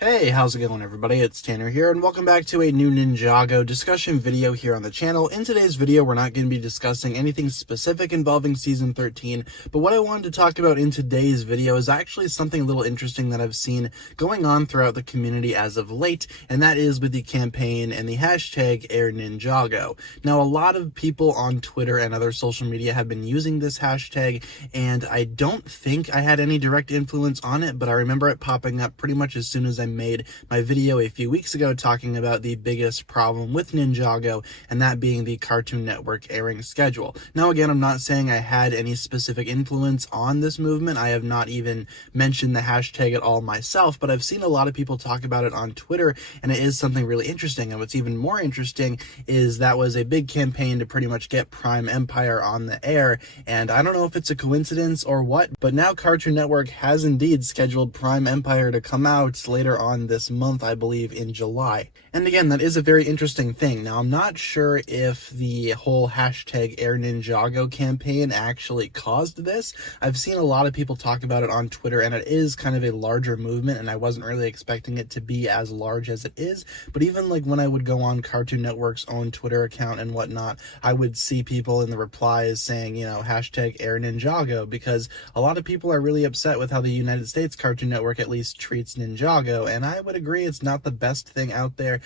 Hey, how's it going everybody? It's Tanner here, and welcome back to a new Ninjago discussion video here on the channel. In today's video, we're not going to be discussing anything specific involving Season 13, but what I wanted to talk about in today's video is actually something a little interesting that I've seen going on throughout the community as of late, and that is with the campaign and the hashtag AirNinjago. Now, a lot of people on Twitter and other social media have been using this hashtag, and I don't think I had any direct influence on it, but I remember it popping up pretty much as soon as I made my video a few weeks ago talking about the biggest problem with Ninjago, and that being the Cartoon Network airing schedule. Now again, I'm not saying I had any specific influence on this movement. I have not even mentioned the hashtag at all myself, but I've seen a lot of people talk about it on Twitter, and it is something really interesting. And what's even more interesting is that was a big campaign to pretty much get Prime Empire on the air, and I don't know if it's a coincidence or what, but now Cartoon Network has indeed scheduled Prime Empire to come out later on this month, I believe in July. And again, that is a very interesting thing. Now, I'm not sure if the whole hashtag AirNinjago campaign actually caused this. I've seen a lot of people talk about it on Twitter, and it is kind of a larger movement, and I wasn't really expecting it to be as large as it is. But even like when I would go on Cartoon Network's own Twitter account and whatnot, I would see people in the replies saying, you know, hashtag AirNinjago, because a lot of people are really upset with how the United States Cartoon Network at least treats Ninjago, and I would agree it's not the best thing out there.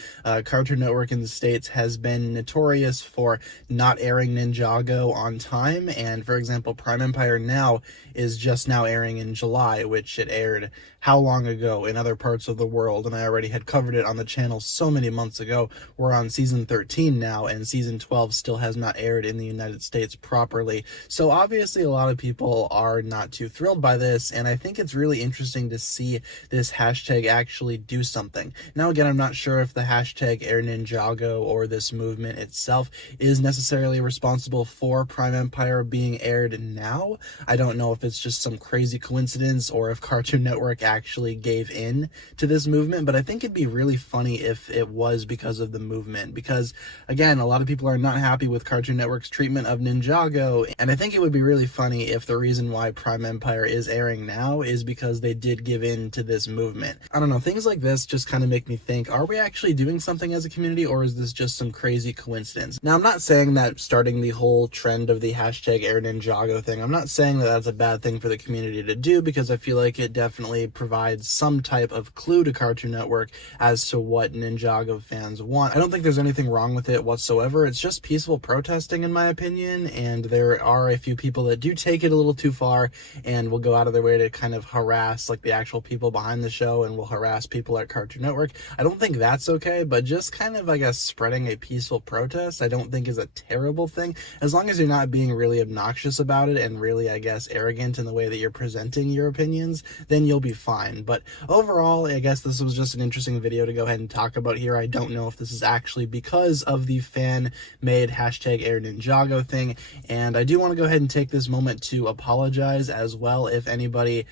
Cartoon Network in the States has been notorious for not airing Ninjago on time, and for example, Prime Empire now is just now airing in July, which it aired how long ago in other parts of the world, and I already had covered it on the channel so many months ago. We're on season 13 now, and season 12 still has not aired in the United States properly. So obviously a lot of people are not too thrilled by this, and I think it's really interesting to see this hashtag actually do something. Now again, I'm not sure if the hashtag AirNinjago or this movement itself is necessarily responsible for Prime Empire being aired now. I don't know if it's just some crazy coincidence or if Cartoon Network actually gave in to this movement, but I think it'd be really funny if it was because of the movement, because again, a lot of people are not happy with Cartoon Network's treatment of Ninjago, and I think it would be really funny if the reason why Prime Empire is airing now is because they did give in to this movement. I don't know, things like this just kind of make me think, are we actually doing something as a community, or is this just some crazy coincidence? Now, I'm not saying that starting the whole trend of the hashtag AirNinjago thing, I'm not saying that that's a bad thing for the community to do, because I feel like it definitely provides some type of clue to Cartoon Network as to what Ninjago fans want. I don't think there's anything wrong with it whatsoever. It's just peaceful protesting in my opinion, and there are a few people that do take it a little too far and will go out of their way to kind of harass like the actual people behind the show and will harass people at Cartoon Network. I don't think that's okay, but just kind of, I guess, spreading a peaceful protest I don't think is a terrible thing, as long as you're not being really obnoxious about it and really, I guess, arrogant in the way that you're presenting your opinions, then you'll be fine. But overall, I guess this was just an interesting video to go ahead and talk about here. I don't know if this is actually because of the fan-made hashtag AirNinjago thing, and I do want to go ahead and take this moment to apologize as well if anybody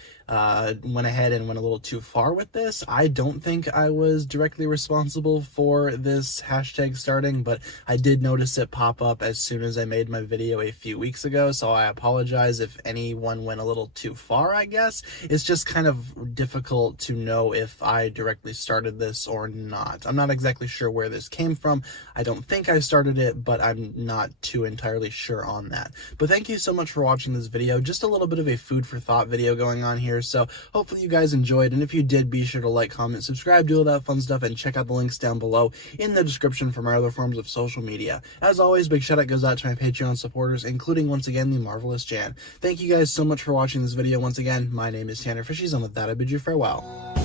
went ahead and went a little too far with this. I don't think I was directly responsible for this hashtag starting, but I did notice it pop up as soon as I made my video a few weeks ago, so I apologize if anyone went a little too far, I guess. It's just kind of difficult to know if I directly started this or not. I'm not exactly sure where this came from. I don't think I started it, but I'm not too entirely sure on that. But thank you so much for watching this video. Just a little bit of a food for thought video going on here, so hopefully you guys enjoyed, and if you did, be sure to like, comment, subscribe, do all that fun stuff, and check out the links down below in the description for my other forms of social media. As always, big shout out goes out to my Patreon supporters, including once again the marvelous Jan. Thank you guys so much for watching this video once again. My name is TannerFishies, and with that I bid you farewell.